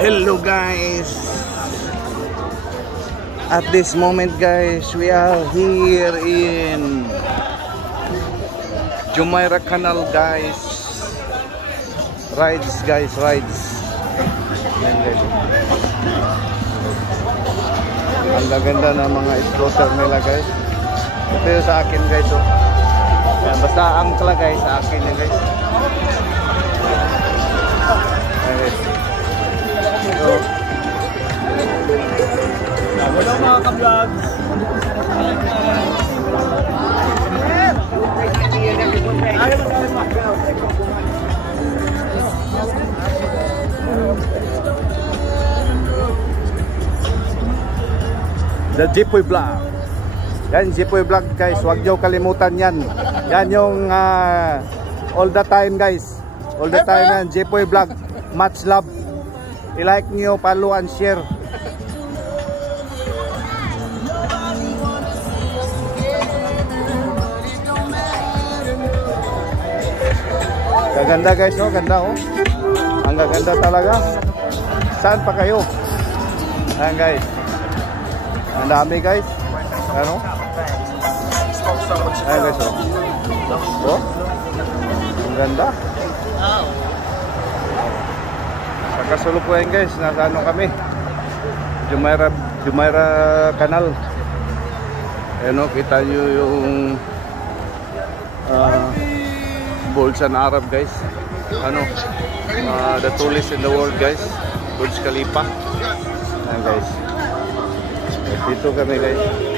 Hello guys. At this moment guys, we are here in Jumeirah Canal guys. Rides guys, rides. Ayan, guys. Ang gaganda ng mga scooter nila guys. Ito yung sa akin guys. Oh. Ayan, basta ang tala guys, sa akin yan guys. Ayan, guys. So, hello mga ka-vlogs. The Jeepoy Vlog. Yan, Jeepoy Vlog guys, huwag nyo kalimutan yan. Yan yung all the time guys. All the time yan, Jeepoy Vlog. Much love. I-like nyo, follow and share. Gaganda guys, no? Ganda oh. Ang gaganda talaga. Saan pa kayo? Ayan guys. Ang dami guys. Ano? Ayan guys oh. Oh? Ang ganda. Sa kasalukuyan guys, nasa ano kami? Jumeirah Canal. Ayan oh, kita nyo yung Bulsan Arab guys. Ano? The tallest in the world guys. Burj Khalifa. Ayan guys. Dito kami guys.